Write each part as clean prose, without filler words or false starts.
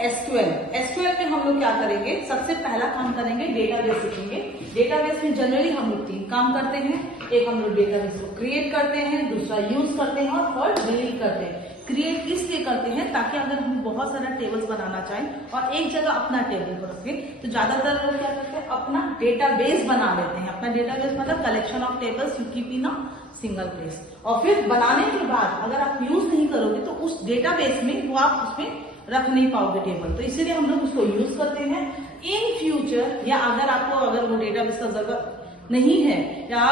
SQL. SQL में हम लोग क्या करेंगे, सबसे पहला काम करेंगे डेटाबेस सीखेंगे। डेटाबेस में जनरली हम लोग 3 काम करते हैं। एक हम लोग डेटाबेस को क्रिएट करते हैं, दूसरा यूज करते हैं और थर्ड डिलीट करते हैं। क्रिएट इसलिए करते हैं ताकि अगर हम बहुत सारा टेबल्स बनाना चाहें और एक जगह अपना टेबल को रखें, तो ज्यादातर लोग क्या करते हैं, अपना डेटाबेस बना लेते हैं। अपना डेटाबेस मतलब collection of tables you keep in a single place. और फिर बनाने के बाद अगर आप यूज नहीं करोगे तो उस डेटाबेस में वो आप उसमें रख नहीं पाओगे टेबल। तो इसीलिए हम लोग उसको यूज करते हैं। इन फ्यूचर या अगर वो डेटाबेस का जरूरत नहीं है या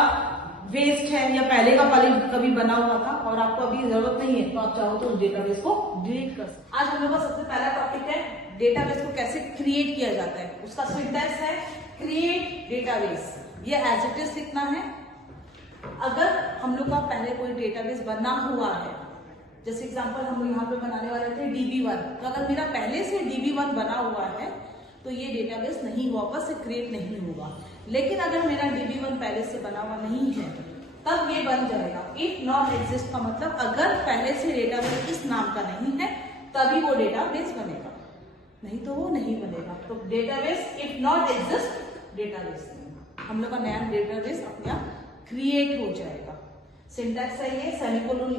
वेस्ट है या पहले का कभी बना हुआ था और आपको अभी जरूरत नहीं है, तो आप चाहो तो उस डेटाबेस को डिलीट कर सकते। आज हम लोग का सबसे पहला टॉपिक है डेटाबेस को कैसे क्रिएट किया जाता है। उसका सिंटैक्स है क्रिएट डेटाबेस। ये एज इट इज सीखना है। अगर हम लोग का पहले कोई डेटाबेस बना हुआ है, जैसे एग्जांपल हम लोग यहाँ पे बनाने वाले थे DB1, तो अगर मेरा पहले से DB1 बना हुआ है तो ये डेटाबेस नहीं वापस से क्रिएट नहीं होगा। लेकिन अगर मेरा DB1 पहले से बना हुआ नहीं है तब ये बन जाएगा। इफ नॉट एग्जिस्ट का मतलब अगर पहले से डेटाबेस इस नाम का नहीं है तभी वो डेटाबेस बनेगा, नहीं तो वो नहीं बनेगा। तो database if not exist database नहीं। हम लोग का नया डेटाबेस अपने आप क्रिएट हो जाएगा। सिंटैक्स है ये, सेमीकोलन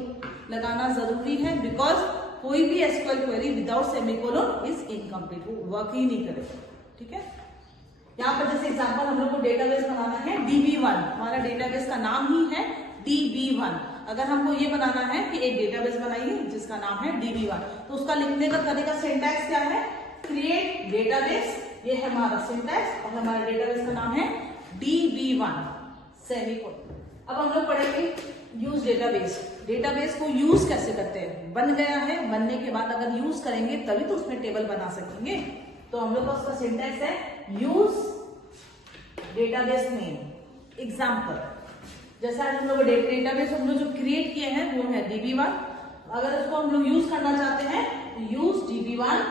लगाना जरूरी है बिकॉज कोई भी SQL query without semicolon is incomplete, वो वर्क ही नहीं करेगा। ठीक है, यहाँ पर जैसे एग्जांपल हम लोग को डेटाबेस बनाना है DB1, हमारा डेटाबेस का नाम ही है DB1। अगर हमको ये बनाना है कि एक डेटाबेस बनाइए जिसका नाम है DB1, तो उसका लिखने का तरीका सिंटैक्स क्या है, क्रिएट डेटाबेस, ये है हमारा सिंटैक्स और हमारा डेटाबेस का नाम है DB1 सेमीकोलन। अब हम लोग पढ़ेंगे यूज डेटाबेस। डेटाबेस को यूज कैसे करते हैं। बन गया है, बनने के बाद अगर यूज करेंगे तभी तो उसमें टेबल बना सकेंगे। तो हम लोग का उसका सिंटैक्स है यूज डेटाबेस नेम। एग्जाम्पल, जैसे आज हम लोग डेटाबेस हम लोग जो क्रिएट किए हैं वो है DB1। अगर उसको हम लोग यूज करना चाहते हैं तो यूज DB1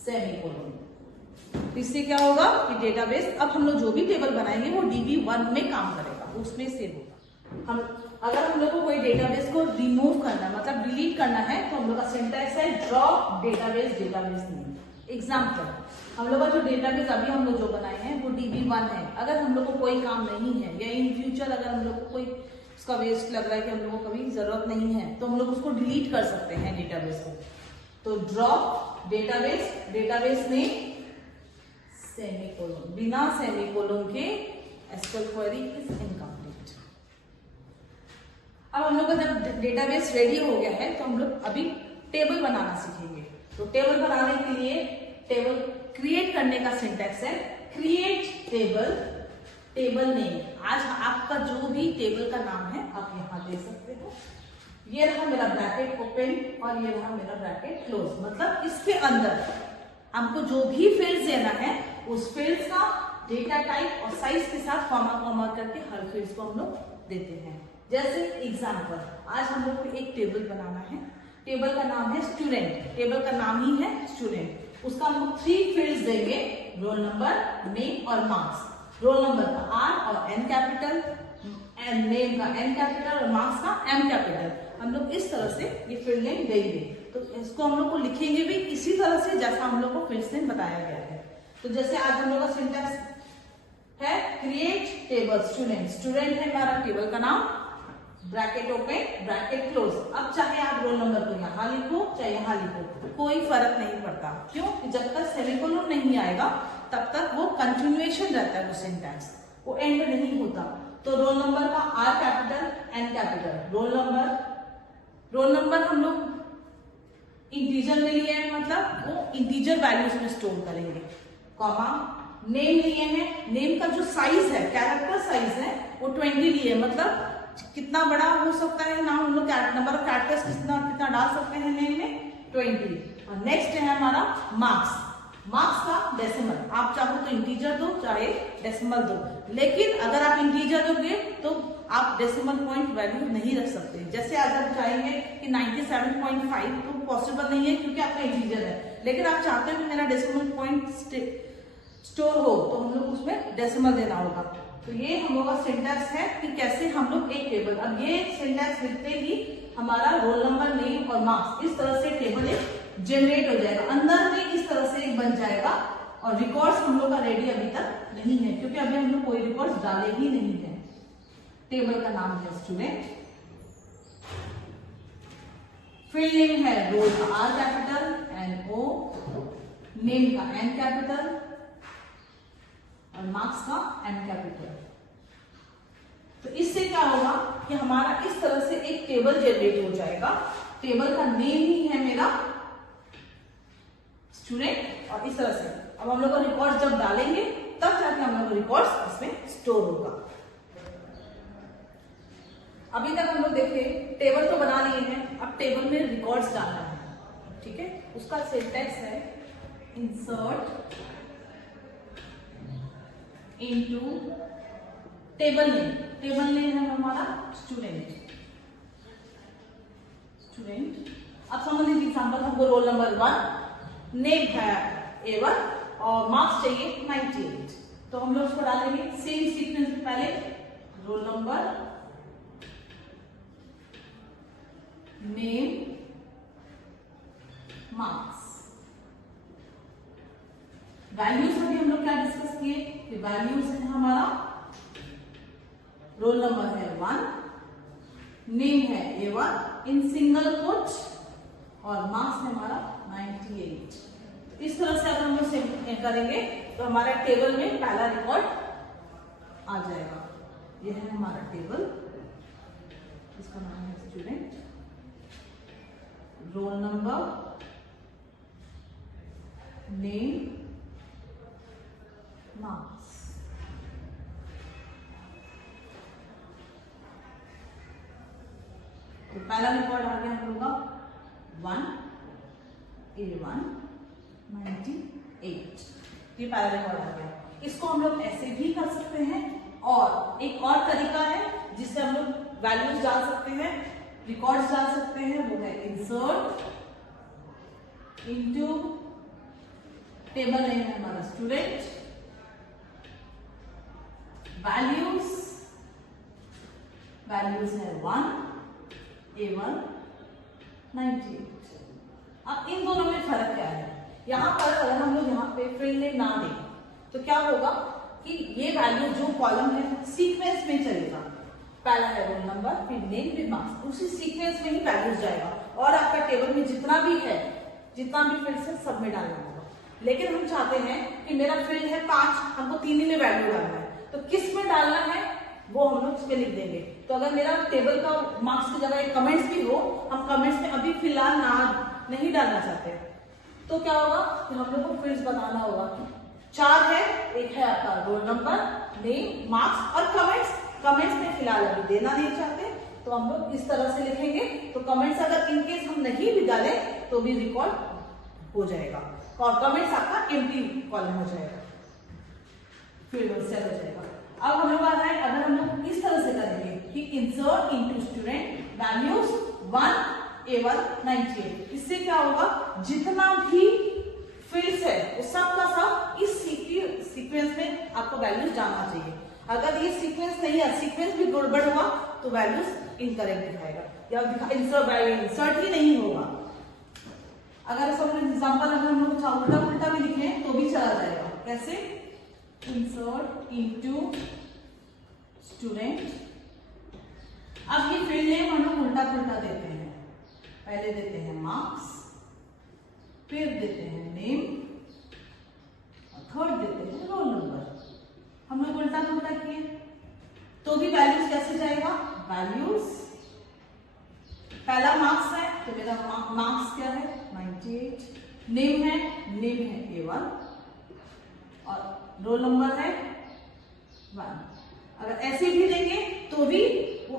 सेमीकोलन। इससे क्या होगा कि डेटाबेस अब हम लोग जो भी टेबल बनाएंगे वो DB1 में काम करेगा, उसमें सेव होगा। अगर हम लोग को कोई डेटाबेस को रिमूव करना मतलब डिलीट करना है तो हम लोग का सिंटैक्स है ड्रॉप डेटाबेस नेम। एग्जाम्पल, हम लोग का जो डेटाबेस अभी हम लोग जो बनाए हैं वो DB1 है। अगर हम लोग को कोई काम नहीं है या इन फ्यूचर अगर हम लोग को कोई उसका वेस्ट लग रहा है कि हम लोग को कभी जरूरत नहीं है तो हम लोग उसको डिलीट कर सकते हैं डेटाबेस को। तो ड्रॉप डेटाबेस नेम सेमीकोलन, बिना सेमीकोलन के एसक्यूएल क्वेरी इज इनकम्प्लीट। अब हम लोग का जब डेटाबेस रेडी हो गया है तो हम लोग अभी टेबल बनाना सीखेंगे। तो टेबल बनाने के लिए टेबल क्रिएट करने का सिंटैक्स है क्रिएट टेबल नेम। आज आपका जो भी टेबल का नाम है आप यहाँ दे सकते हो। ये रहा मेरा ब्रैकेट ओपन और ये रहा मेरा ब्रैकेट क्लोज, मतलब इसके अंदर हमको जो भी फील्ड देना है उस फील्ड का डेटा टाइप और साइज के साथ कॉमा करके हर फील्ड को हम लोग देते हैं। जैसे एग्जाम्पल, आज हम लोग को एक टेबल बनाना है। टेबल का नाम है स्टूडेंट, टेबल का नाम ही है स्टूडेंट। उसका हम लोग 3 फील्ड्स देंगे, रोल नंबर, नेम और मार्क्स। रोल नंबर का R और N कैपिटल, नेम का N कैपिटल और मार्क्स का M कैपिटल। हम लोग इस तरह से ये फील्ड नेम देंगे। तो इसको हम लोग को लिखेंगे भी इसी तरह से जैसा हम लोग को फील्ड नेम बताया गया है। तो जैसे आज हम लोग का सिंटैक्स है क्रिएट टेबल स्टूडेंट है हमारा टेबल का नाम, ब्रैकेट ओपन ब्रैकेट क्लोज। अब चाहे आप रोल नंबर को यहाँ लिखो चाहे यहाँ लिखो, कोई फर्क नहीं पड़ता। क्यों? जब तक सेमीकोलन नहीं आएगा तब तक वो कंटिन्यूएशन रहता है, वो सिंटैक्स वो एंड नहीं होता। तो रोल नंबर का R capital N capital, roll number हम लोग इंटीजर में लिए हैं, मतलब वो इंटीजर वैल्यूज में स्टोर करेंगे। कॉमा, नेम लिए हैं, नेम का जो साइज है कैरेक्टर साइज है वो 20 लिए, मतलब कितना बड़ा हो सकता है नाम, हम लोग नंबर ऑफ कैरेक्टर्स कितना डाल सकते हैं नेम में 20। और नेक्स्ट है हमारा मार्क्स का डेसिमल, आप चाहो तो इंटीजर दो चाहे डेसिमल दो, लेकिन अगर आप इंटीजर दोगे तो आप डेसिमल पॉइंट वैल्यू नहीं रख सकते। जैसे आज आप चाहेंगे कि 97.5 तो पॉसिबल नहीं है क्योंकि आपका इंटीजर है, लेकिन आप चाहते हो कि मेरा डेसिमल पॉइंट स्टोर हो तो हम लोग उसमें डेसिमल देना होगा। तो ये हम लोग का सिंटैक्स है कि कैसे हम लोग एक टेबल, अब ये सिंटैक्स लिखते ही हमारा रोल नंबर, नेम और मार्क्स इस तरह से टेबल एक जनरेट हो जाएगा, अंदर में इस तरह से एक बन जाएगा। और रिकॉर्ड्स हम लोग का रेडी अभी तक नहीं है, क्योंकि अभी हम लोग कोई रिकॉर्ड्स डाले ही नहीं है। टेबल का नाम है स्टूडेंट, फील्ड नेम है रोल का R कैपिटल NO, नेम का N कैपिटल और मार्क्स का M कैपिटल। तो इससे क्या होगा कि हमारा इस तरह से एक टेबल जनरेट हो जाएगा। टेबल का नेम ही है मेरा स्टूडेंट, और इस तरह से अब हम लोग को रिकॉर्ड जब डालेंगे तब जाके हम लोग को रिकॉर्ड्स इसमें स्टोर होगा। अभी तक हम लोग देखे टेबल तो बना लिए हैं, अब टेबल में रिकॉर्ड्स डालना है। ठीक है, उसका सिंटैक्स है insert into table name. Table name है हमारा स्टूडेंट। अब समझ लीजिए एग्जाम्पल, हमको रोल नंबर 1, नेम है A1 और मार्क्स चाहिए 98। तो हम लोग उसको डालेंगे सेम सीक्वेंस में, पहले roll number, name, marks. Values अभी हम लोग क्या डिस्कस किए कि वैल्यूज है हमारा रोल नंबर है 1, नेम है A1 इन सिंगल कोट्स और मार्क्स है हमारा 98। इस तरह से अगर हम लोग करेंगे तो हमारा टेबल में पहला रिकॉर्ड आ जाएगा। यह है हमारा टेबल, इसका नाम है student, roll number, name, marks. तो पहला रिकॉर्ड आ गया हम लोग का 1 A1 98। ये पहला रिकॉर्ड आ गया। इसको हम लोग ऐसे भी कर सकते हैं, और एक और तरीका है जिससे हम लोग वैल्यूज डाल सकते हैं, रिकॉर्ड्स डाल सकते हैं, वो है इंसर्ट इनटू टेबल नेम है हमारा स्टूडेंट, वैल्यूज है 1 A1 98। अब इन दोनों में फर्क क्या है? यहां पर अगर हम लोग यहाँ पे फील्ड नेम ना दें तो क्या होगा कि ये वैल्यू जो कॉलम है सीक्वेंस में चलेगा। पहला है रोल नंबर, फिर नेम, फिर मार्क्स, उसी सीक्वेंस में ही वैल्यूज जाएगा, और आपका टेबल में जितना भी है, जितना भी फील्ड है सब में डालना होगा। लेकिन हम चाहते हैं कि मेरा फील्ड है 5, हमको 3 ही में वैल्यू डालना है, तो किस में डालना है वो हम लोग उसमें लिख देंगे। तो अगर मेरा टेबल का मार्क्स की जगह एक कमेंट्स भी हो, हम कमेंट्स में अभी फिलहाल नहीं डालना चाहते, तो क्या होगा कि हम लोग को फील्ड्स बताना होगा। 4 है, एक है आपका रोल नंबर, नेम, मार्क्स और कमेंट्स। कमेंट्स में फिलहाल अभी देना नहीं चाहते, तो हम लोग इस तरह से लिखेंगे। तो कमेंट्स अगर इनकेस हम नहीं भी डालें तो भी रिकॉर्ड हो जाएगा, और कमेंट्स आपका एम्प्टी कॉलम हो जाएगा, फील्ड सेल हो जाएगा। अब हम लोग आ रहा है, अगर हम लोग इस तरह से करेंगे कि insert into student values 1 A1 98, इससे क्या होगा, जितना भी फील्ड्स है वो सब का सब इस सीक्वेंस में आपको वैल्यूज जाना चाहिए। अगर ये सीक्वेंस नहीं है, सीक्वेंस भी गड़बड़ हुआ तो वैल्यूज इनकरेक्ट दिखाएगा, या इंसर्ट ही नहीं होगा। अगर समझ एग्जांपल अगर हम लोग उल्टा उल्टा भी लिखें तो भी चला जाएगा। कैसे? Insert into student. अब ये फील्ड नेम हम लोग उल्टा उल्टा देते हैं, पहले देते हैं मार्क्स, फिर देते हैं नेम, और थर्ड देते हैं रोल नंबर। हम लोग उल्टा उल्टा किए तो भी वैल्यूज कैसे जाएगा? वैल्यूज पहला मार्क्स है तो मेरा मार्क्स क्या है 98, नेम है A1 और रोल नंबर है 1। अगर ऐसे भी देंगे तो भी वो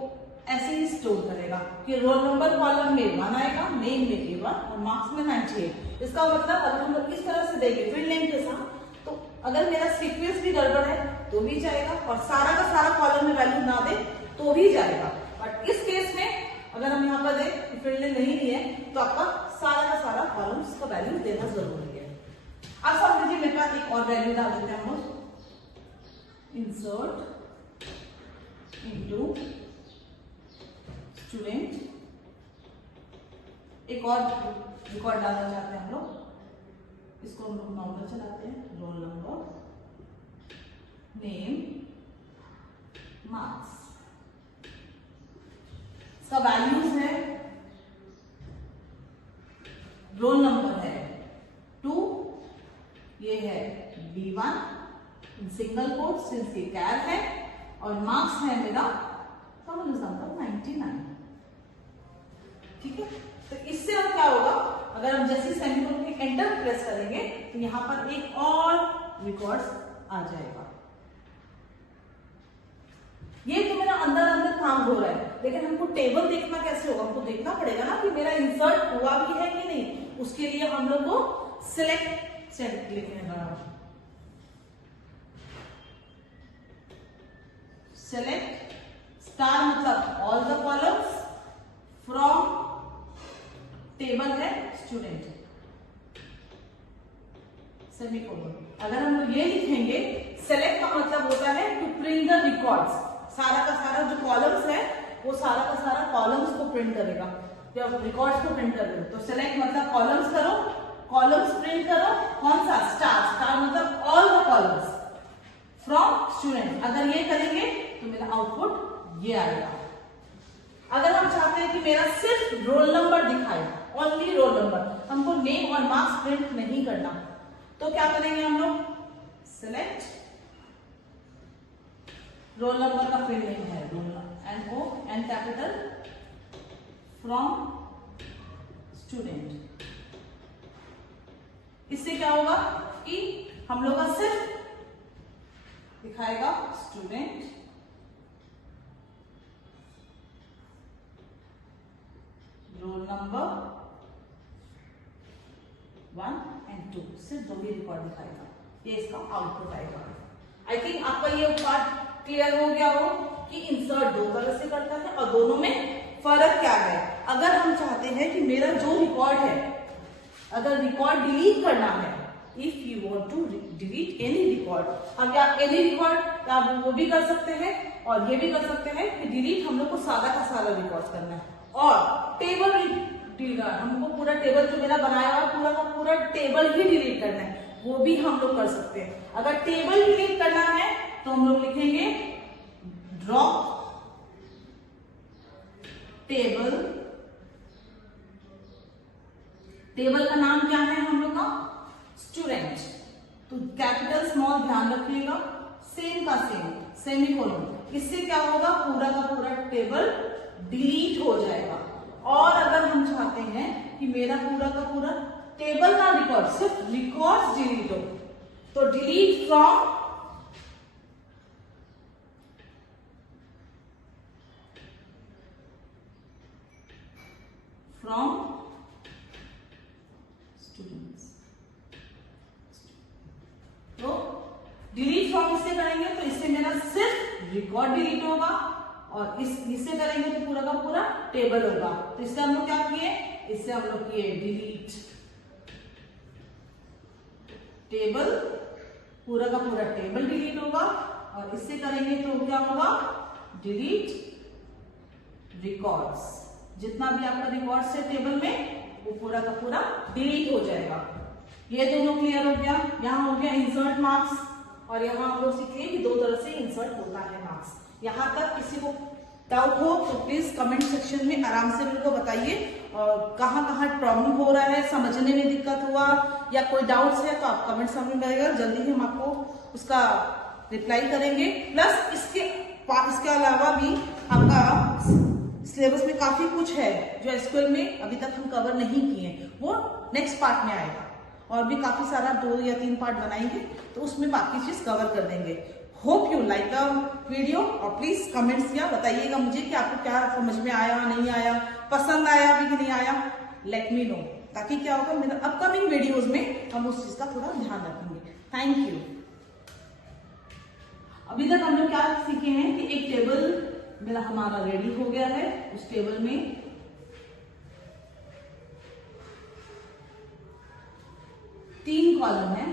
ऐसे ही स्टोर करेगा कि रोल नंबर कॉलम में 1 आएगा, नेम में A1 और मार्क्स में 98। इसका मतलब अगर हम लोग इस तरह से देंगे फील्ड नेम के साथ, तो अगर मेरा सीक्वेंस भी गड़बड़ है तो भी जाएगा, और सारा का सारा कॉलम में वैल्यू ना दे तो भी जाएगा। बट इस केस में अगर हम यहाँ पर दें फील्ड नेम नहीं दिए तो आपका सारा का सारा कॉलम का वैल्यू देना जरूरी है। अब समझ लीजिए मेरे पास एक और वैल्यू डाल देते हैं हम लोग, इंसर्ट इनटू स्टूडेंट। एक और रिकॉर्ड डालना चाहते हैं हम लोग, इसको हम लोग नॉर्मल चलाते हैं, रोल नंबर, नेम, मार्क्स। इसका वैल्यूज है, रोल नंबर है 2, ये है B1 सिंगल कोट सिंस ये कैर है, और मार्क्स है मेरा कॉमन एग्जाम्पल 99। ठीक है, तो इससे अब क्या होगा, अगर हम जैसे सेमीकोलन के एंटर प्रेस करेंगे तो यहां पर एक और रिकॉर्ड्स आ जाएगा। ये तो मेरा अंदर अंदर काम हो रहा है, लेकिन हमको टेबल देखना कैसे होगा, हमको देखना पड़ेगा ना कि मेरा इंसर्ट हुआ भी है कि नहीं। उसके लिए हम लोग को सिलेक्ट लिखेगा, सेलेक्ट स्टार मतलब all the columns from table है स्टूडेंट सेमीकोलन। अगर हम लोग ये लिखेंगे, सेलेक्ट का मतलब होता है टू प्रिंट द रिकॉर्ड्स, सारा का सारा जो कॉलम्स है वो सारा का सारा कॉलम्स को प्रिंट करेगा, जब रिकॉर्ड्स को प्रिंट करेगा। तो सेलेक्ट मतलब कॉलम्स करो, कॉलम्स प्रिंट करो, कौन सा, स्टार, स्टार मतलब all the columns from student. अगर ये करेंगे तो मेरा आउटपुट ये आएगा। अगर हम चाहते हैं कि मेरा सिर्फ रोल नंबर दिखाए, ओनली रोल नंबर, हमको नेम और मार्क्स प्रिंट नहीं करना, तो क्या करेंगे हम लोग, सेलेक्ट रोल नंबर का फील्ड नेम है roll N capital from student. इससे क्या होगा कि हम लोग का सिर्फ दिखाएगा स्टूडेंट, रोल नंबर 1 and 2, सिर्फ 2 ही रिकॉर्ड दिखाएगा, ये इसका आउटपुट आएगा। आई थिंक आपका ये पार्ट क्लियर हो गया हो कि इंसर्ट 2 तरह से करता है और दोनों में फर्क क्या है। अगर हम चाहते हैं कि मेरा जो रिकॉर्ड है, अगर रिकॉर्ड डिलीट करना है, if you want to delete any record, हम या एनी रिकॉर्ड आप वो भी कर सकते हैं और ये भी कर सकते हैं कि डिलीट हम लोग को सारा का सारा रिकॉर्ड करना है, और टेबल डिलीट करना, हमको पूरा टेबल जो मेरा बनाया हुआ पूरा का पूरा टेबल ही डिलीट करना है, वो भी हम लोग कर सकते हैं। अगर टेबल डिलीट करना है तो हम लोग लिखेंगे ड्रॉप टेबल। टेबल का नाम क्या है हम लोग का, स्टूडेंट। तो कैपिटल स्मॉल ध्यान रखिएगा, सेम का सेम सेमीकोलन। इससे क्या होगा, पूरा का पूरा टेबल डिलीट हो जाएगा। और अगर हम चाहते हैं कि मेरा पूरा का पूरा टेबल ना रिकॉर्ड, सिर्फ रिकॉर्ड्स डिलीट हो, तो डिलीट फ्रॉम स्टूडेंट्स। तो डिलीट फ्रॉम इससे करेंगे तो इससे मेरा सिर्फ रिकॉर्ड डिलीट होगा, और इससे करेंगे तो पूरा का पूरा टेबल होगा। तो इससे हम लोग क्या किए, इससे हम लोग किए डिलीट टेबल, पूरा का पूरा टेबल डिलीट होगा, और इससे करेंगे तो क्या होगा, डिलीट रिकॉर्ड्स। जितना भी आपका रिकॉर्ड्स है टेबल में वो पूरा का पूरा डिलीट हो जाएगा। ये दोनों क्लियर हो गया। यहाँ हो गया इंसर्ट मार्क्स, और यहाँ हम लोग सीखे कि 2 तरह से इंसर्ट होता है मार्क्स। यहाँ तक किसी को डाउट हो तो प्लीज कमेंट सेक्शन में आराम से मेरे को बताइए, और कहाँ कहाँ प्रॉब्लम हो रहा है, समझने में दिक्कत हुआ या कोई डाउट्स है तो आप कमेंट सेक्शन में बताइएगा, जल्दी ही हम आपको उसका रिप्लाई करेंगे। प्लस इसके अलावा भी आपका सिलेबस में काफी कुछ है जो एसक्यूएल में अभी तक हम कवर नहीं किए, वो नेक्स्ट पार्ट में आएगा, और भी काफी सारा 2 या 3 पार्ट बनाएंगे तो उसमें बाकी चीज कवर कर देंगे। Hope you like the video, और प्लीज कमेंट्स या बताइएगा मुझे कि आपको क्या समझ में आया, नहीं आया, पसंद आया भी कि नहीं आया, लेट मी नो, ताकि क्या होगा मेरा अपकमिंग वीडियोस में हम उस चीज का थोड़ा ध्यान रखेंगे। Thank you. अभी तक हम लोग क्या सीखे हैं कि एक टेबल मेरा हमारा रेडी हो गया है, उस टेबल में तीन कॉलम है,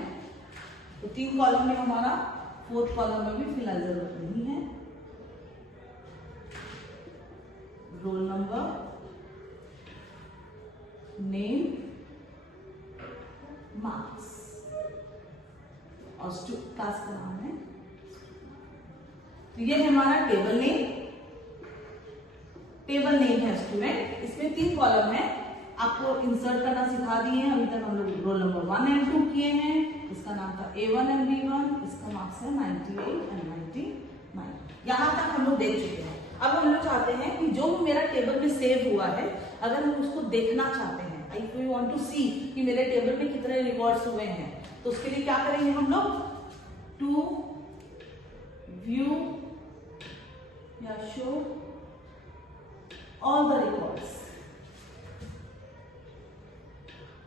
तो 3 कॉलम में हमारा 4th कॉलम में भी फिलहाल जरूरत नहीं है। Roll number, name, marks. और क्लास का नाम है, तो ये है हमारा टेबल नेम। टेबल नेम है स्टूडेंट, इसमें 3 कॉलम है। आपको इंसर्ट करना सिखा दिए हैं। अभी तक हम लोग रोल नंबर 1 एंड 2 किए हैं। इसका नाम था A1 एंड B1। इसका मार्क्स है 98 एंड 99। यहाँ तक हम लोग देख चुके हैं। अब हम लोग चाहते हैं कि जो भी मेरा टेबल में सेव हुआ है, अगर हम उसको देखना चाहते हैं, इफ वी वांट टू सी कि मेरे टेबल में कितने रिकॉर्ड्स हुए हैं, तो उसके लिए क्या करेंगे हम लोग, टू व्यू या शो ऑल द रिकॉर्ड्स।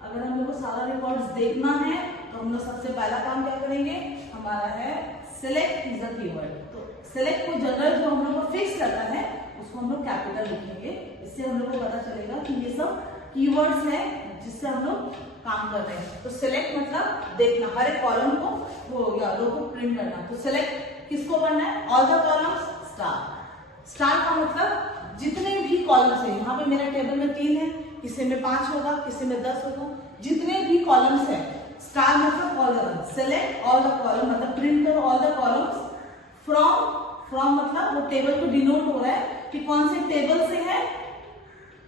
अगर हम लोग को सारा रिकॉर्ड्स देखना है तो हम लोग सबसे पहला काम क्या करेंगे, हमारा है सिलेक्ट इज द कीवर्ड। तो सिलेक्ट को जनरल जो हम लोग को फिक्स करता है उसको हम लोग कैपिटल लिखेंगे। इससे हम लोग को पता चलेगा कि ये सब कीवर्ड्स है जिससे हम लोग काम कर रहे हैं। तो सिलेक्ट मतलब देखना, हर एक कॉलम को या रो को प्रिंट करना। तो सिलेक्ट किसको करना है, all the columns star. Star का मतलब जितने भी कॉलम्स है, यहाँ पे मेरा टेबल में 3 है, किसी में 5 होगा, किसी में 10 होगा, जितने भी कॉलम्स है, स्टार मतलब all the, select all the column मतलब प्रिंट करो ऑल द कॉलम्स फ्रॉम मतलब वो टेबल को डिनोट हो रहा है कि कौन से टेबल से है।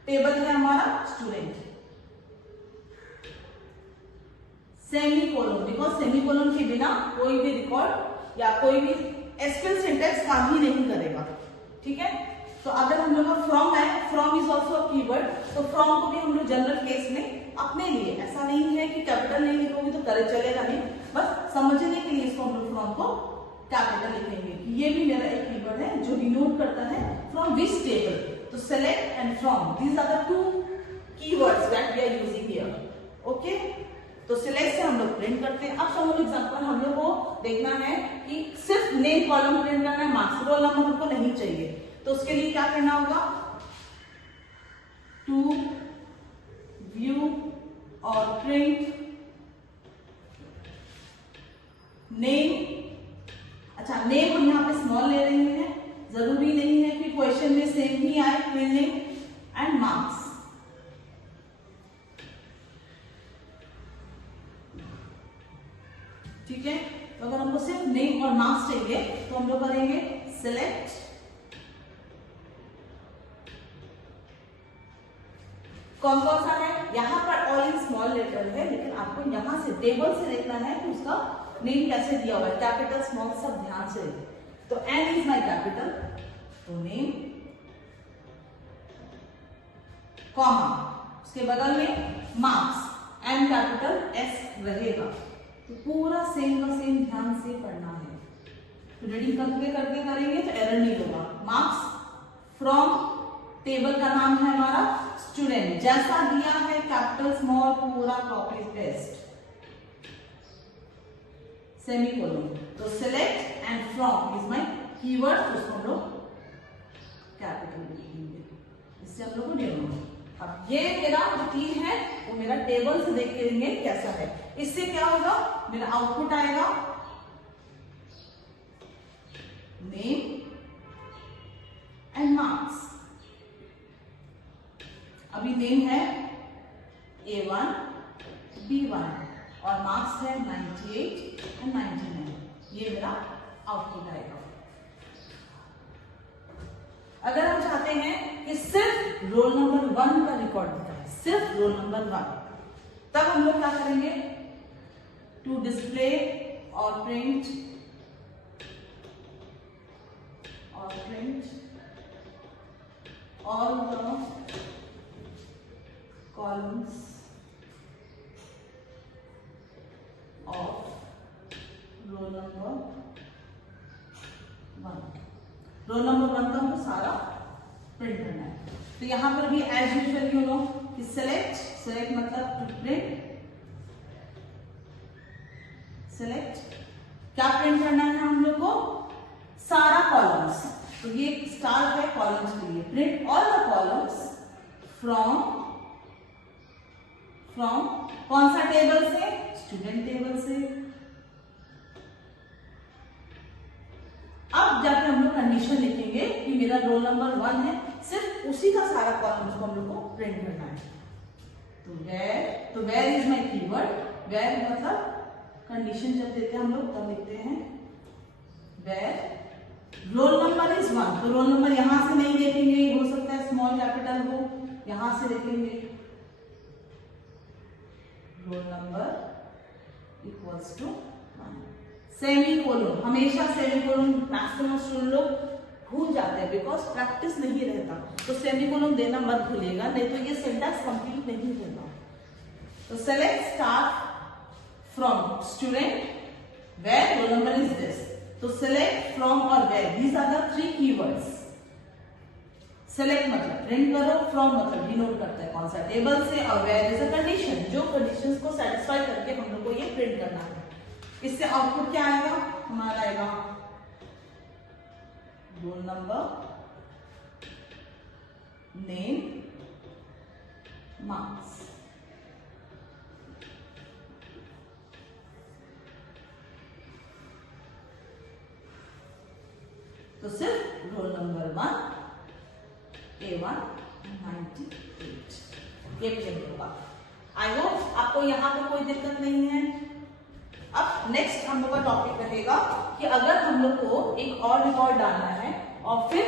टेबल है हमारा स्टूडेंट। सेमीकोलन, बिकॉज सेमीकोलन के बिना कोई भी रिकॉर्ड या कोई भी एसक्यूएल सिंटैक्स काम ही नहीं करेगा। ठीक है, तो अगर हम लोग का फ्रॉम है, from is also a keyword, तो फ्रॉम को भी हम लोग जनरल केस में अपने लिए, ऐसा नहीं है कि कैपिटल नहीं लिखोगे तो करे चलेगा नहीं, बस समझने के लिए इसको हम लोग फ्रॉम को कैपिटल लिखेंगे। ये भी मेरा एक कीवर्ड है जो डिनोट करता है फ्रॉम विच टेबल। तो select and from, these are the 2 keywords that we are using here. Okay, तो सिलेक्ट से हम लोग प्रिंट करते हैं। अब समझो एग्जांपल, हम लोग को देखना है कि सिर्फ नेम कॉलम प्रिंट करना है, मार्क्स रोल नंबर हमको नहीं चाहिए, तो उसके लिए क्या करना होगा, टू व्यू और प्रिंट नेम। अच्छा, नेम हम यहाँ पे स्मॉल ले रहे हैं, जरूरी नहीं है कि क्वेश्चन में सेम ही आए, फील्ड नेम एंड मार्क्स। ठीक है, तो अगर हमको सिर्फ नेम और मार्क्स चाहिए तो हम लोग करेंगे सिलेक्ट कौन कौन सा है, यहाँ पर ऑल इन स्मॉल लेटर है, लेकिन आपको यहाँ से टेबल से देखना है कि उसका नेम कैसे दिया हुआ है, कैपिटल स्मॉल सब ध्यान से। तो एन इज माई कैपिटल, तो नेम कॉमा, उसके बगल में मार्क्स, एन कैपिटल, एस रहेगा। तो पूरा सेम का सेम ध्यान से पढ़ना है। तो रीडिंग करते करते करेंगे तो एरर नहीं होगा। मार्क्स फ्रॉम, टेबल का नाम है हमारा स्टूडेंट, जैसा दिया है कैपिटल स्मॉल पूरा कॉपी पेस्ट, सेमीकोलन। तो select and from is my keyword, उसको हम लोग कैपिटल लिखेंगे, इससे हम लोग को डेमो। अब ये मेरा जो 3 है वो मेरा टेबल से देख के देंगे कैसा है। इससे क्या होगा, मेरा आउटपुट आएगा नेम एंड मार्क्स। अभी नेम है A1 B1 और मार्क्स है 98 एंड 99। ये मेरा आउटपुट आएगा। अगर हम चाहते हैं कि सिर्फ रोल नंबर 1 का रिकॉर्ड दिखाए, सिर्फ रोल नंबर 1, तब हम लोग क्या करेंगे, टू डिस्प्ले और print all the columns of roll number 1। Roll number 1 का हमको सारा प्रिंट करना है। तो यहां पर भी एज यूजुअल यू नो कि सेलेक्ट मतलब टू प्रिंट, सेलेक्ट क्या प्रिंट करना है हम लोग को, सारा कॉलम्स। तो ये स्टार है कॉलम्स के लिए, print all the columns from कौन सा टेबल से, स्टूडेंट टेबल से। अब जाके हम लोग कंडीशन लिखेंगे कि मेरा रोल नंबर 1 है, सिर्फ उसी का सारा कॉलम को हम लोग को प्रिंट करना है। तो where is my keyword, where मतलब कंडीशन जब देते हैं हम लोग तब लिखते हैं वेयर रोल नंबर इज 1, तो रोल नंबर यहां से नहीं देखेंगे, हो सकता है स्मॉल कैपिटल हो, यहां से देखेंगे roll number equals to 1, semicolon, हमेशा सेमीकोलन मैक्सिमम स्टूडेंट लोग भूल जाते हैं बिकॉज प्रैक्टिस नहीं रहता, तो सेमीकोलन देना मत भूलिएगा, नहीं तो ये सिंटैक्स कंप्लीट नहीं होगा। तो select start from student where roll number is this, तो सेलेक्ट फ्रॉम और where, these are the 3 keywords. Select मतलब प्रिंट करो, फ्रॉम मतलब डिनोट करता है कौन सा टेबल से, और वेयर इज अ कंडीशन, जो कंडीशंस को सेटिस्फाई करके हम लोग को ये प्रिंट करना है। इससे आउटपुट क्या आएगा हमारा, आएगा रोल नंबर, नेम, मार्क्स। तो सिर्फ रोल नंबर 1 A1 98 ये प्रिंट होगा। आई होप आपको यहाँ पे कोई दिक्कत नहीं है। अब नेक्स्ट हम लोग का टॉपिक रहेगा कि अगर हम लोग को एक और रिकॉर्ड डालना है और फिर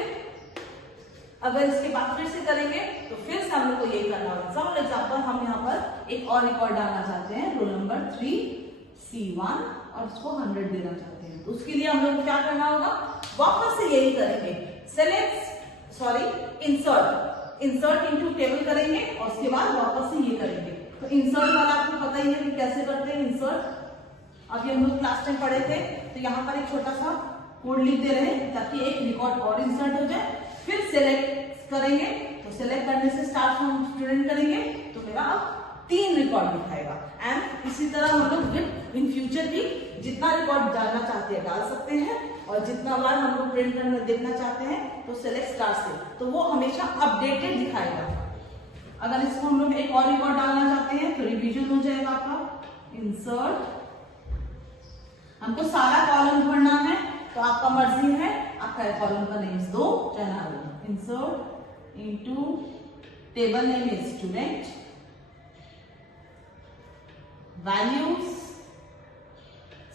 अगर इसके बाद फिर से करेंगे तो फिर से हम लोग को ये करना होगा। फॉर एग्जाम्पल हम यहाँ पर एक और रिकॉर्ड डालना चाहते हैं, रोल नंबर 3C1 और उसको 100 देना चाहते हैं, तो उसके लिए हम लोग को क्या करना होगा, वापस से यही करेंगे, इंसर्ट इनटू टेबल करेंगे और उसके बाद वापस से ये करेंगे। तो इंसर्ट वाला आपको पता ही है कि कैसे करते हैं इंसर्ट, अभी हम लोग क्लास में पढ़े थे। तो यहाँ पर एक छोटा सा कोड लिखते रहे ताकि एक रिकॉर्ड और इंसर्ट हो जाए। फिर सेलेक्ट करेंगे, तो सेलेक्ट करने से स्टार्ट फ्रॉम स्टूडेंट करेंगे तो मेरा अब 3 रिकॉर्ड दिखाएगा। एंड इसी तरह हम लोग इन फ्यूचर भी जितना रिकॉर्ड डालना चाहते हैं डाल सकते हैं, और जितना बार हम लोग प्रिंट करना देखना चाहते हैं तो सेलेक्ट स्टार से, तो वो हमेशा अपडेटेड दिखाएगा। अगर इसको हम लोग एक और रिकॉर्ड डालना चाहते हैं तो रिवीजन हो जाएगा आपका इंसर्ट, हमको सारा कॉलम भरना है तो आपका मर्जी है, आपका कॉलम का नेम दो चाहे ना दो। Insert into table name is student, values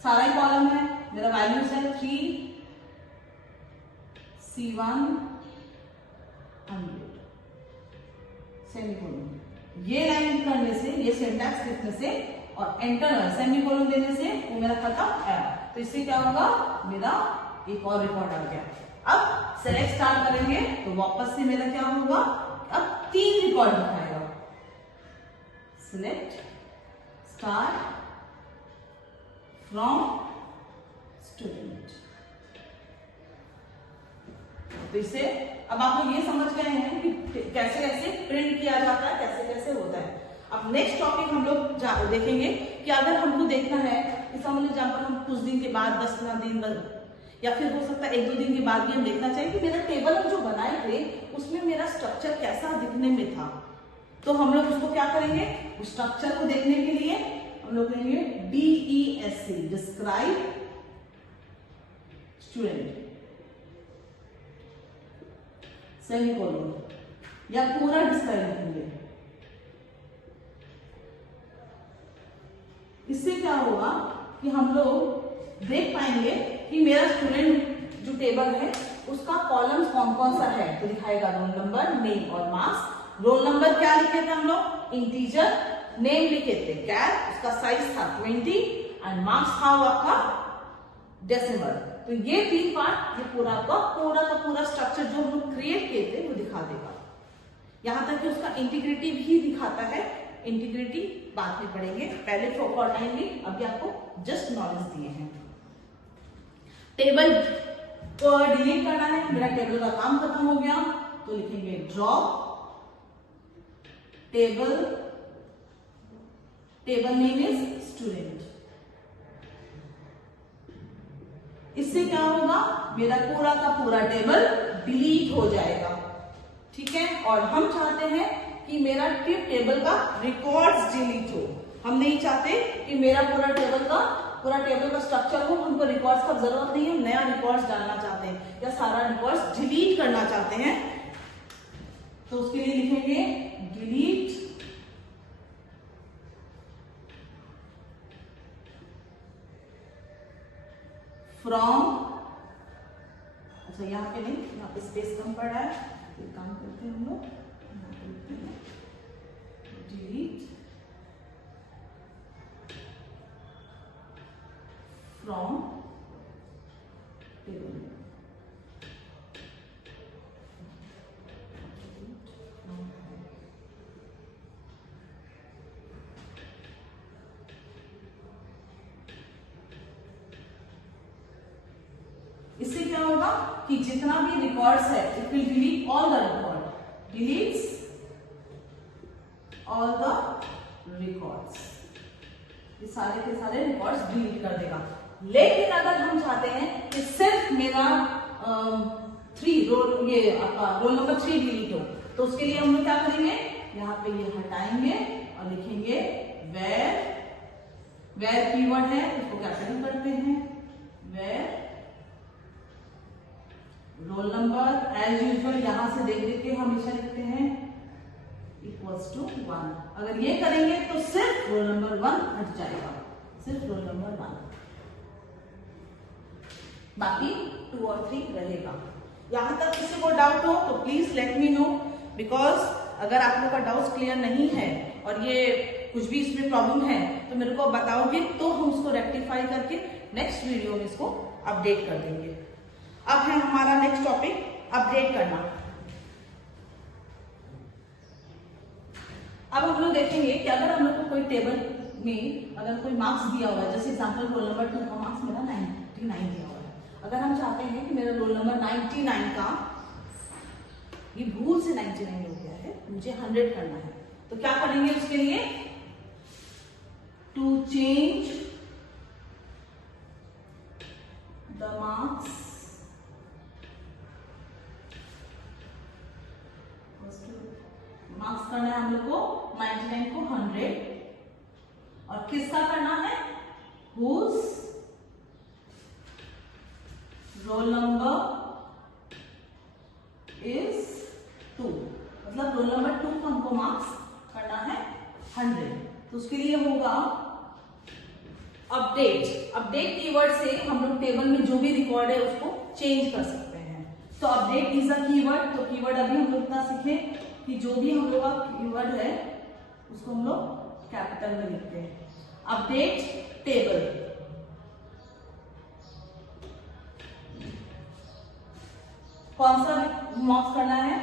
सारा ही कॉलम है, मेरा वैल्यूज है 3C1 100 सेमीकोलन। ये लाइन करने से, ये सिंटैक्स लिखने से और एंटर सेमीकोलन देने से वो मेरा खत्म है। तो इससे क्या होगा, मेरा एक और रिकॉर्ड आ गया। अब सेलेक्ट स्टार्ट करेंगे तो वापस से मेरा क्या होगा, अब 3 रिकॉर्ड दिखाएगा। Select start from student. तो इसे अब आप लोग ये समझ गए हैं कि कैसे कैसे प्रिंट किया जाता है, कैसे कैसे होता है। अब नेक्स्ट टॉपिक हम लोग देखेंगे कि अगर हमको देखना है, एग्जाम्पल हम कुछ दिन के बाद 10-15 दिन बाद या फिर हो सकता है 1-2 दिन के बाद भी हम देखना चाहिए कि मेरा टेबल हम जो बनाए थे उसमें मेरा स्ट्रक्चर कैसा दिखने में था। तो हम लोग उसको क्या करेंगे, उस स्ट्रक्चर को देखने के लिए हम लोग कहेंगे DESC, डिस्क्राइब स्टूडेंट, सेमीकोलन, या पूरा डिस्क्राइब लिखेंगे। इससे क्या होगा कि हम लोग देख पाएंगे कि मेरा स्टूडेंट जो टेबल है उसका कॉलम कौन कौन सा है, तो दिखाएगा रोल नंबर, नेम और मार्क्स। रोल नंबर क्या लिखे थे हम लोग, इंटीजर, नेम लिखे थे कैर, उसका साइज था 20 एंड मार्क्स था आपका डेसिमल। तो ये 3 पार्ट, ये पूरा का पूरा स्ट्रक्चर जो हम लोग क्रिएट किए थे वो दिखा देगा। यहां तक कि उसका इंटीग्रिटी भी दिखाता है। इंटीग्रिटी बाद में पढ़ेंगे, पहले फोकस आएंगे, अभी आपको जस्ट नॉलेज दिए हैं। टेबल को डिलीट करना है, मेरा टेबल का काम खत्म हो गया, तो लिखेंगे drop table name is student. इससे क्या होगा, मेरा पूरा का पूरा टेबल डिलीट हो जाएगा, ठीक है। और हम चाहते हैं कि मेरा टेबल का रिकॉर्ड्स डिलीट हो, हम नहीं चाहते कि मेरा पूरा टेबल का स्ट्रक्चर हो, हमको रिकॉर्ड्स का जरूरत नहीं है, नया रिकॉर्ड्स डालना चाहते हैं या सारा रिकॉर्ड्स डिलीट करना चाहते हैं। तो उसके लिए लिखेंगे डिलीट फ्रॉम, अच्छा यहाँ पे नहीं, यहाँ पे स्पेस कम पड़ा है, एक काम करते हैं हम लोग, यहाँ पे लिखते हैं डिलीट फ्रॉम टेबल। इससे क्या होगा कि जितना भी रिकॉर्ड्स है it will delete all the record, deletes all the records, ये सारे के सारे रिकॉर्ड्स डिलीट कर देगा। लेकिन अगर हम चाहते हैं कि सिर्फ मेरा 3 रोल, ये आपका रोल नंबर 3 डिलीट हो, तो उसके लिए हम लोग क्या करेंगे, यहाँ पे ये हटाएंगे और लिखेंगे वेर, वेर कीवर्ड है उसको कैपिटल करते हैं, where roll number as usual यहां से देख देख के हमेशा लिखते हैं इक्वल्स टू 1। अगर ये करेंगे तो सिर्फ रोल नंबर 1 हट जाएगा, सिर्फ रोल नंबर 1, बाकी 2 और 3 रहेगा। यहां तक किसी को डाउट हो तो please let me know, because अगर आप लोग का डाउट क्लियर नहीं है और ये कुछ भी इसमें प्रॉब्लम है तो मेरे को बताओगे तो हम उसको रेक्टिफाई करके नेक्स्ट वीडियो में इसको अपडेट कर देंगे। अब है हमारा नेक्स्ट टॉपिक अपडेट करना। अब हम लोग देखेंगे कि अगर हम लोग को कोई टेबल में अगर कोई मार्क्स दिया हुआ है, जैसे एग्जांपल रोल नंबर 2 का मार्क्स मेरा 99 दिया हुआ है, अगर हम चाहते हैं कि मेरा रोल नंबर 99 का ये भूल से 99 हो गया है, मुझे 100 करना है, तो क्या करेंगे उसके लिए, to change the marks marks करना है हम लोग को 99 को 100, और किसका करना है, whose roll number is 2, मतलब रोल नंबर 2 को हमको मार्क्स करना है 100, तो उसके लिए होगा अपडेट। अपडेट कीवर्ड से हम लोग टेबल में जो भी रिकॉर्ड है उसको चेंज कर सकते हैं। तो अपडेट इज अ कीवर्ड, तो कीवर्ड अभी हम लोग इतना सीखे कि जो भी हम लोग का कीवर्ड है उसको हम लोग कैपिटल में लिखते हैं। अपडेट टेबल, कौन सा मार्क्स करना है,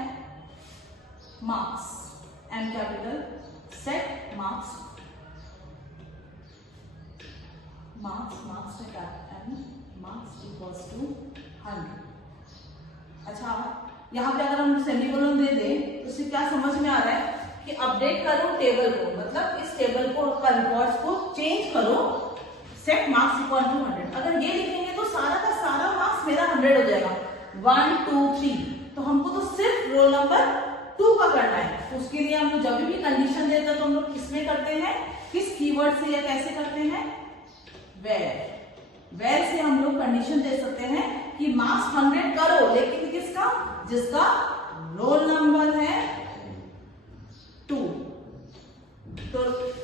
marks M capital, set marks, marks marks M marks equals to 100। अच्छा, यहाँ पे अगर हम सेमीकोलन दे दें तो इससे क्या समझ में आ रहा है कि अपडेट करो टेबल को, मतलब इस टेबल को का रिकॉर्ड्स को चेंज करो, सेट मार्क्स इक्वल टू 100। अगर ये लिखेंगे तो सारा का सारा मार्क्स मेरा 100 हो जाएगा, 1 2 3, तो हमको तो सिर्फ रोल नंबर 2 का करना है। उसके लिए हम लोग जब भी कंडीशन देते हैं तो हम लोग किसमें करते हैं, किस कीवर्ड से या कैसे करते हैं, वेर। वेर से हम लोग कंडीशन दे सकते हैं कि मार्क्स 100 करो, लेकिन किसका, जिसका रोल नंबर है 2। तो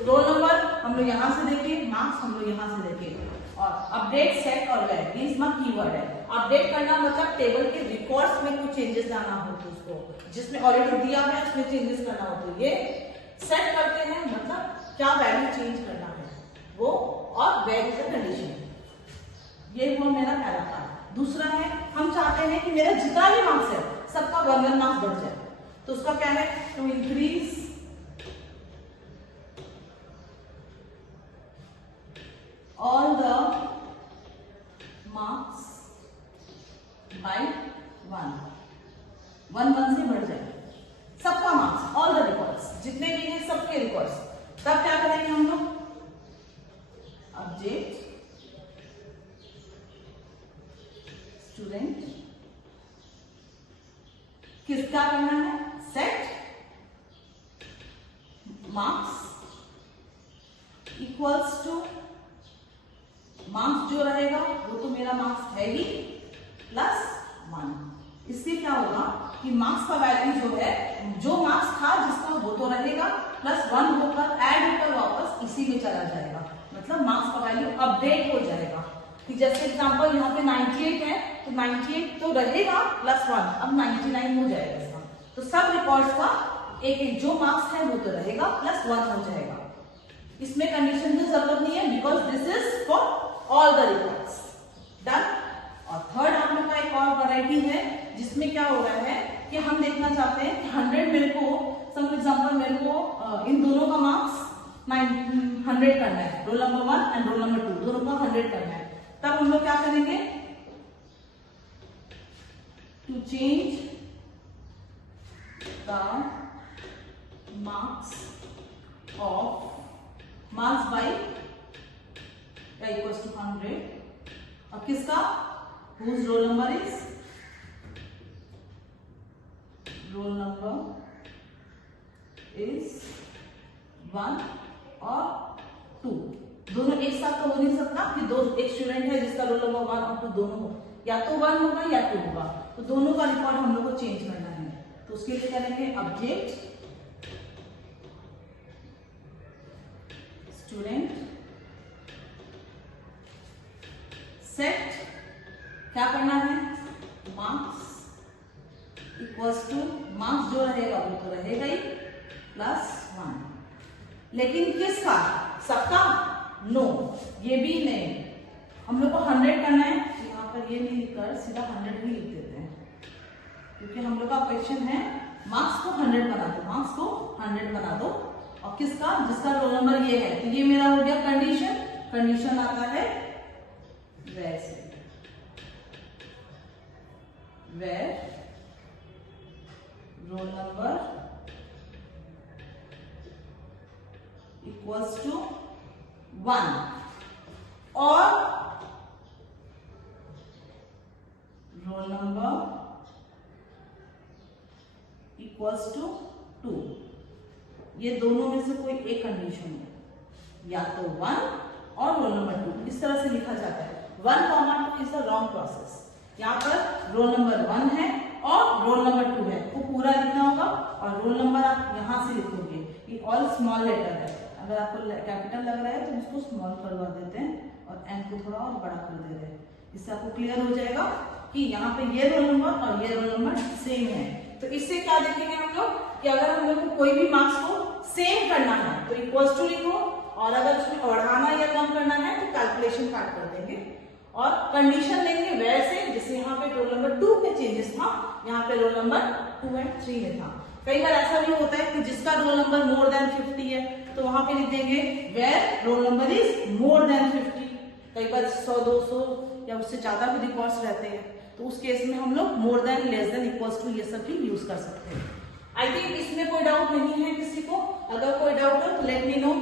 रोल नंबर हम लोग यहां से देखे, मार्क्स हम लोग यहां से देखे, और अपडेट सेट और वेर ये इसमें कीवर्ड है। अपडेट करना मतलब टेबल के रिकॉर्ड्स में कुछ चेंजेस लाना हो तो उसको, जिसमें ऑलरेडी दिया है उसमें चेंजेस करना हो तो ये सेट करते हैं, मतलब क्या वैल्यू चेंज करना है वो, और वेर इज अ कंडीशन। ये हुआ मेरा पहला पार्ट। दूसरा है, हम चाहते हैं कि मेरा जितना भी मार्क्स है सबका 1 मार्क्स बढ़ जाए, तो उसका क्या है, to increase all the marks by 1 से बढ़ जाए सबका मार्क्स, ऑल द रिकॉर्ड्स जितने भी हैं सबके रिकॉर्ड्स। तब क्या करेंगे हम लोग, अपडेट स्टूडेंट, किसका करना है, set marks equals to, marks जो रहेगा वो तो मेरा मार्क्स है ही, प्लस 1। इससे क्या होगा कि मार्क्स का वैल्यू जो है, जो मार्क्स था जिसका वो तो रहेगा, प्लस 1 होकर ऐड होकर वापस इसी में चला जाएगा, मतलब मार्क्स का वैल्यू अपडेट हो जाएगा। कि जैसे एग्जांपल यहाँ पे 98 है तो 98 तो रहेगा +1, अब 99 हो जाएगा इसका। तो सब रिकॉर्ड्स का एक एक जो मार्क्स है वो तो रहेगा +1 हो जाएगा। इसमें कंडीशन की जरूरत नहीं है because this is for all the records. Done. और थर्ड हम लोग का एक और वैरायटी है जिसमें क्या हो रहा है कि हम देखना चाहते हैं कि 100 मेरे को सम एग्जांपल मेरे को इन दोनों का मार्क्स 100 करना है, roll number 1 and roll number 2 दोनों का 100 करना है। तब हम लोग क्या करेंगे, to change the marks of marks by equals to 100। अब किसका, whose roll number is, roll number is 1 और 2। दोनों एक साथ तो हो नहीं सकता कि दो एक स्टूडेंट है जिसका रोल नंबर 1 और 2 दोनों हो, या तो 1 होगा या 2 होगा, तो दोनों का रिकॉर्ड हम लोग को चेंज करना है। तो उसके लिए करेंगे ऑब्जेक्ट स्टूडेंट सेट, क्या करना है, मार्क्स इक्वल्स टू मार्क्स जो रहेगा वो तो रहेगा ही +1, लेकिन किसका, सबका, नो, ये भी नहीं। हम लोग को 100 करना है, यहाँ पर ये नहीं लिखकर सीधा 100 ही लिख देते हैं क्योंकि हम लोग का क्वेश्चन है मार्क्स को 100 बना दो, मार्क्स को 100 बना दो। और किसका, जिसका रोल नंबर ये है, तो ये मेरा हो गया कंडीशन। कंडीशन आता है वैसे, where roll number equals to 1 or roll number equals to 2। ये दोनों में से कोई एक कंडीशन है, या तो 1 और रोल नंबर 2, इस तरह से लिखा जाता है। 1, 2 इज द रॉन्ग प्रोसेस। यहाँ पर रोल नंबर 1 है और रोल नंबर 2 है, वो पूरा लिखना होगा और रोल नंबर आप यहाँ से लिखोगे। ये ऑल स्मॉल लेटर है, अगर आपको कैपिटल लग रहा है तो उसको स्मॉल करवा देते हैं और एन को थोड़ा और बड़ा कर दे रहे हैं। इससे आपको क्लियर हो जाएगा कि यहाँ पे ये रोल नंबर और ये रोल नंबर सेम है। तो इससे क्या देखेंगे हम लोग कि अगर हम लोग को कोई भी मार्क्स को सेम करना है तो इक्वल्स टू लिखो, और अगर उसमें बढ़ाना या कम करना है तो कैलकुलेशन काट कर देंगे और कंडीशन लेंगे वैसे जैसे यहाँ पे रोल नंबर 2 पे चेंजेस था, यहाँ पे रोल नंबर 2 एंड 3 में था। कई बार ऐसा भी होता है कि जिसका रोल नंबर मोर देन 50 है तो वहां पे लिख देंगे where roll number is more than 50। कई बार 100, 200 या उससे ज्यादा भी रिकॉर्ड्स रहते हैं, तो उस केस में हम लोग more than, less than, equals to ये सब भी यूज कर सकते हैं। आई थिंक इसमें कोई डाउट नहीं है किसी को। अगर कोई डाउट हो तो लेट मी नो,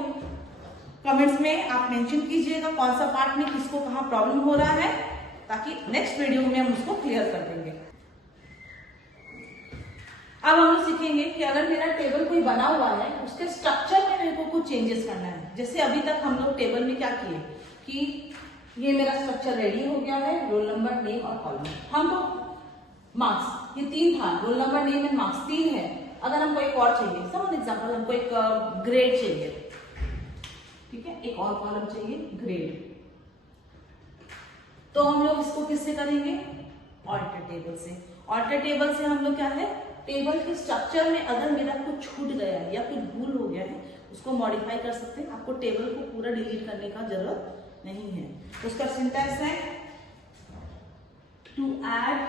कमेंट्स में आप मेंशन कीजिएगा कौन सा पार्ट में किसको कहाँ प्रॉब्लम हो रहा है, ताकि नेक्स्ट वीडियो में हम उसको क्लियर कर देंगे। अब हम लोग सीखेंगे कि अगर मेरा टेबल कोई बना हुआ है उसके स्ट्रक्चर में मेरे को कुछ चेंजेस करना है। जैसे अभी तक हम लोग टेबल में क्या किए कि ये मेरा स्ट्रक्चर रेडी हो गया है, रोल नंबर, नेम और कॉलम। हमको मार्क्स ये 3 था, roll number, name and marks 3 है। अगर हमको एक और चाहिए, फॉर एग्जांपल हमको एक ग्रेड चाहिए, ठीक है, एक और कॉलम चाहिए ग्रेड, तो हम लोग इसको किससे करेंगे, ऑल्टर टेबल से। ऑल्टर टेबल से हम लोग क्या है, टेबल के स्ट्रक्चर में अगर मेरा कुछ छूट गया है या कुछ भूल हो गया है उसको मॉडिफाई कर सकते हैं। आपको टेबल को पूरा डिलीट करने का जरूरत नहीं है। उसका सिंटैक्स है to add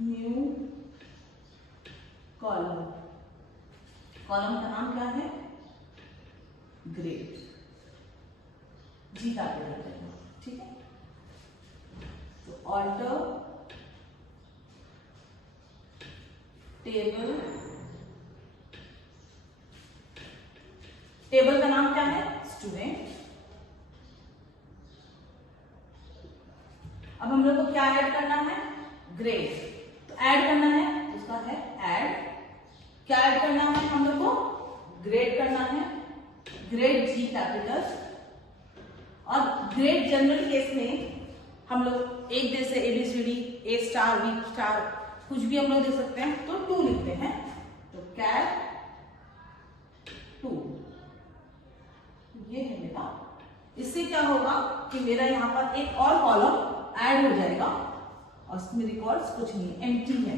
new column. Column का नाम क्या है, ग्रेड, जी कैपिटल है, ठीक है। तो ऑल्टर टेबल, टेबल का नाम क्या है, स्टूडेंट। अब हम लोग को क्या ऐड करना है, ग्रेड। तो ऐड करना है, उसका है ऐड, क्या ऐड करना है हम लोग को, ग्रेड करना है, ग्रेड जी कैपिटल। और ग्रेड जनरल केस में हम लोग एक जैसे ABCD, A star, B star, कुछ भी हम लोग दे सकते हैं, तो 2 लिखते हैं। तो कैट 2, ये है इससे क्या होगा कि मेरा यहाँ पर एक और कॉलम ऐड हो जाएगा और इसमें रिकॉर्ड्स कुछ नहीं, एम्प्टी है।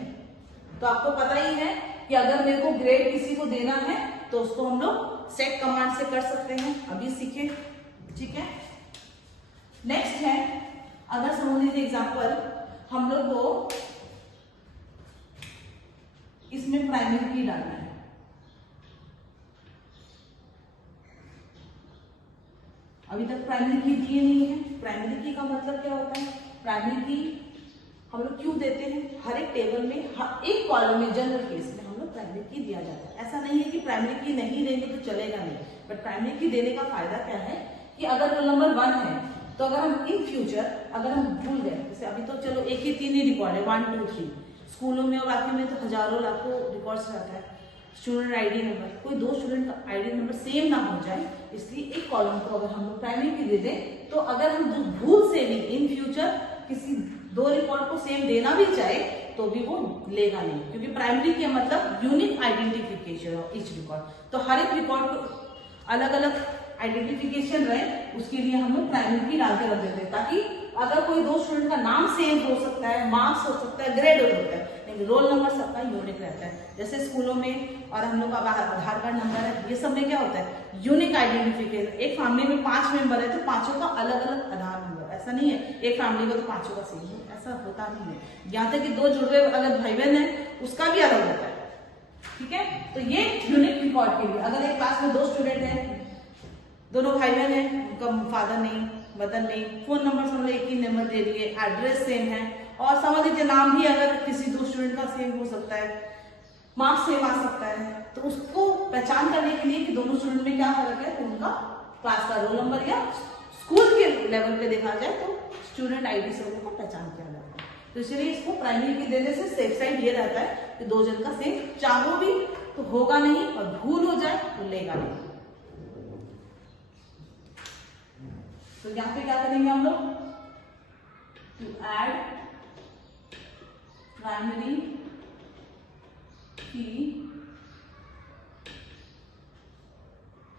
तो आपको पता ही है कि अगर मेरे को ग्रेड किसी को देना है तो उसको हम लोग सेट कमांड से कर सकते हैं, अभी सीखे। ठीक है, नेक्स्ट है, अगर समझ लीजिए एग्जांपल हम लोग को इसमें प्राइमरी की डालना है। अभी तक प्राइमरी की दिए नहीं है। प्राइमरी की का मतलब क्या होता है? प्राइमरी की हम लोग क्यों देते हैं? हर एक टेबल में, हर एक कॉलम में, जनरल केस में हम लोग प्राइमरी की दिया जाता है। ऐसा नहीं है कि प्राइमरी की नहीं देंगे तो चलेगा नहीं, बट प्राइमरी की देने का फायदा क्या है कि अगर रोल नंबर 1 है तो अगर हम इन फ्यूचर अगर हम भूल गए, जैसे अभी तो चलो एक ही 3 ही रिकॉर्ड है, 1 2 3, स्कूलों में और बाकी में तो हजारों लाखों रिकॉर्ड्स रहता है। स्टूडेंट आईडी नंबर, कोई 2 स्टूडेंट का आईडी नंबर सेम ना हो जाए, इसलिए एक कॉलम को अगर हम लोग प्राइमरी की दे दें तो अगर हम भूल से भी इन फ्यूचर किसी 2 रिकॉर्ड को सेम देना भी चाहे तो भी वो लेगा नहीं, क्योंकि प्राइमरी के मतलब unique identification of each record. तो हर एक रिकॉर्ड को अलग अलग आइडेंटिफिकेशन रहे, उसके लिए हम लोग प्राइमरी की डाल के रख देते हैं, ताकि अगर कोई 2 स्टूडेंट का नाम सेम हो सकता है, मार्क्स हो सकता है, ग्रेड हो सकता है, लेकिन रोल नंबर सबका यूनिक रहता है। जैसे स्कूलों में और हम लोग का आधार कार्ड नंबर है, ये सब में क्या होता है? Unique identification. एक फैमिली में 5 मेंबर है तो 5 का अलग अलग आधार नंबर, ऐसा नहीं है एक फैमिली का तो 5 का सेम है, ऐसा होता नहीं है। यहाँ तक कि 2 जुड़वे अगर भाई बहन है उसका भी अलग होता है। ठीक है, तो ये यूनिक रिकॉर्ड के लिए, अगर एक क्लास में 2 स्टूडेंट है, दोनों भाई बहन है, उनका फादर नहीं, मदर नहीं, फोन नंबर सब एक ही नंबर दे दिए, एड्रेस सेम है, और समझ लीजिए नाम भी अगर किसी 2 स्टूडेंट का सेम हो सकता है, मार्क्स सेम आ सकता है, तो उसको पहचान करने के लिए कि दोनों स्टूडेंट में क्या फर्क है, तो उनका क्लास का रोल नंबर या स्कूल के लेवल पे देखा जाए तो स्टूडेंट आईडी से उनको पहचान किया जाता है। तो इसलिए इसको प्राइमरी की देने से सेफ साइड ये रहता है कि 2 जन का सेम चाहो भी तो होगा नहीं, और भूल हो जाए तो लेगा नहीं। तो यहाँ पे क्या करेंगे हम लोग? टू ऐड प्राइमरी की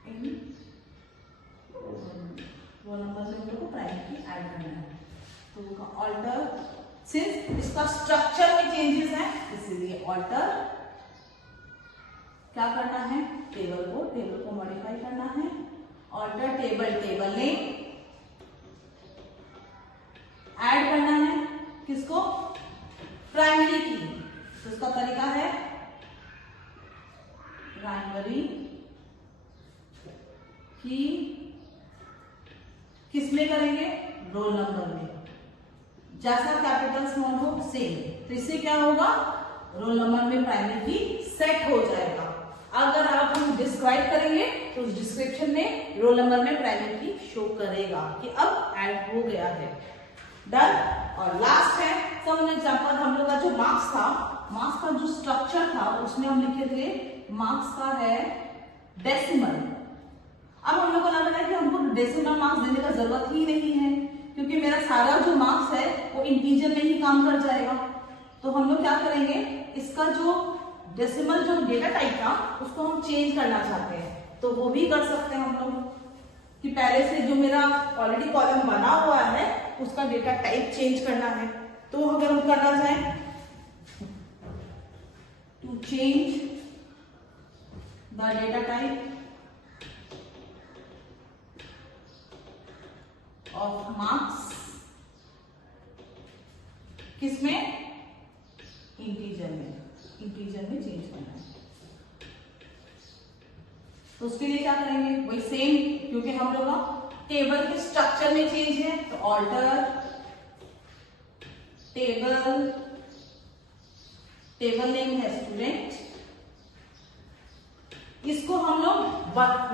इन रोल नंबर से हम लोग को प्राइमरी की ऐड करना है। तो ऑल्टर, सिंस इसका स्ट्रक्चर में चेंजेस है इसीलिए ऑल्टर क्या करना है? टेबल को मॉडिफाई करना है। ऑल्टर टेबल नेम ऐड करना है, किसको? प्राइमरी की। तो इसका तरीका है प्राइमरी की किसमें करेंगे? रोल नंबर में, जैसा कैपिटल स्मॉल हो सेम। तो इससे क्या होगा? रोल नंबर में प्राइमरी की सेट हो जाएगा। अगर आप हम डिस्क्राइब करेंगे तो उस डिस्क्रिप्शन में रोल नंबर में प्राइमरी की शो करेगा कि अब ऐड हो गया है। डन। और लास्ट है सम एग्जांपल, हम लोग का जो मार्क्स था, मार्क्स का जो स्ट्रक्चर था उसमें हम लिखे थे मार्क्स का है डेसिमल। अब हम लोग को लग रहा है कि हमको डेसिमल मार्क्स देने का जरूरत ही नहीं है, क्योंकि मेरा सारा जो मार्क्स है वो इंटीजर में ही काम कर जाएगा। तो हम लोग क्या करेंगे? इसका जो डेसिमल जो डेटा टाइप था उसको हम चेंज करना चाहते हैं, तो वो भी कर सकते हैं हम लोग कि पहले से जो मेरा ऑलरेडी कॉलम बना हुआ है उसका डेटा टाइप चेंज करना है। तो अगर हम करना चाहें to change the data type of marks, किसमें? इंटीजर में चेंज करना है। तो उसके लिए क्या करेंगे? वही सेम, क्योंकि हम लोग का टेबल के स्ट्रक्चर में चेंज है तो ऑल्टर टेबल नेम है स्टूडेंट। इसको हम लोग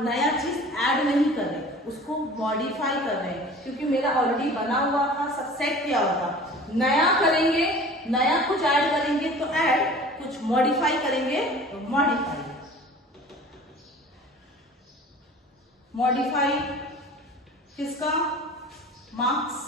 नया चीज ऐड नहीं कर रहे, उसको मॉडिफाई कर रहे हैं, क्योंकि मेरा ऑलरेडी बना हुआ था, सब सेट किया हुआ था। नया करेंगे, नया कुछ ऐड करेंगे तो ऐड, कुछ मॉडिफाई करेंगे तो मॉडिफाई। मॉडिफाई किसका? मार्क्स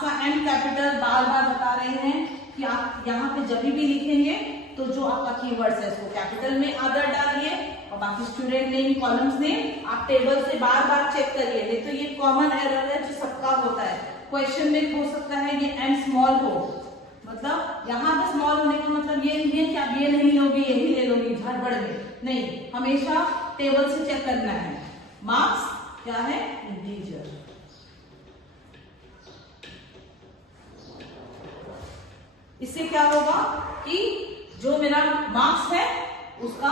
का एम कैपिटल बार बार बता रहे हैं कि आप यहाँ पे जब भी लिखेंगे तो जो आपका कीवर्ड्स है उसको कैपिटल में अदर डालिए, और बाकी स्टूडेंट नेम, कॉलम्स नेम आप टेबल से बार बार चेक करिए, नहीं तो ये कॉमन एरर है जो सबका होता है। क्वेश्चन में हो सकता है ये एम स्मॉल हो, मतलब यहाँ पे स्मॉल होने का मतलब ये नहीं है कि आप ये नहीं लोगे यही ले लोगे झड़बड़ में, नहीं, हमेशा टेबल से चेक करना है। मार्क्स क्या है, इंटीजर। इससे क्या होगा कि जो मेरा मार्क्स है उसका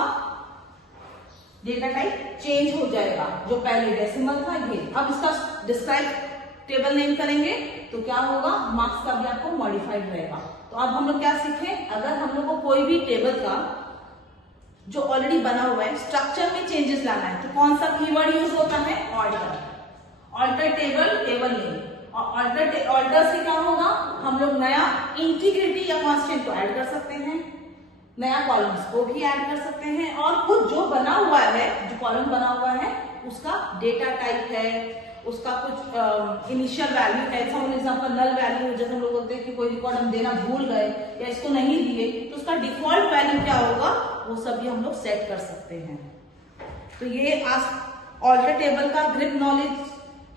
डेटा टाइप चेंज हो जाएगा, जो पहले डेसिमल था ये, अब इसका डिस्क्राइब टेबल नेम करेंगे तो क्या होगा, मार्क्स का भी आपको मॉडिफाइड रहेगा। तो अब हम लोग क्या सीखे, अगर हम लोग को कोई भी टेबल का जो ऑलरेडी बना हुआ है स्ट्रक्चर में चेंजेस लाना है तो कौन सा कीवर्ड यूज होता है, alter. Alter table, table name. और ऑल्टर से क्या होगा, हम लोग नया इंटीग्रिटी या कांस्टेंट को ऐड कर सकते हैं, नया कॉलम्स को भी ऐड कर सकते हैं, और कुछ जो बना हुआ है, जो कॉलम बना हुआ है उसका डेटा टाइप है, उसका कुछ इनिशियल वैल्यू है, फॉर एग्जांपल नल वैल्यू, जैसे हम लोग बोलते हैं कि कोई रिकॉर्ड हम देना भूल गए या इसको नहीं दिए तो उसका डिफॉल्ट वैल्यू क्या होगा, वो सब भी हम लोग सेट कर सकते हैं। तो ये आज ऑल्टर टेबल का ग्रिप नॉलेज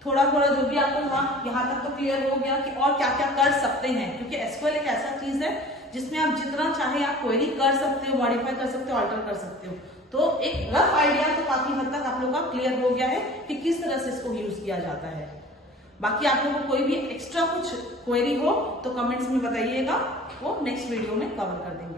थोड़ा थोड़ा जो भी आपको यहाँ तक तो क्लियर हो गया कि और क्या क्या कर सकते हैं, क्योंकि एसक्यूएल एक ऐसा चीज है जिसमें आप जितना चाहे आप क्वेरी कर सकते हो, मॉडिफाई कर सकते हो, ऑल्टर कर सकते हो। तो एक रफ आइडिया तो काफी हद तक आप लोग का क्लियर हो गया है कि किस तरह से इसको यूज किया जाता है। बाकी आप लोगों को कोई भी एक्स्ट्रा कुछ क्वेरी हो तो कमेंट्स में बताइएगा, वो नेक्स्ट वीडियो में कवर कर देंगे।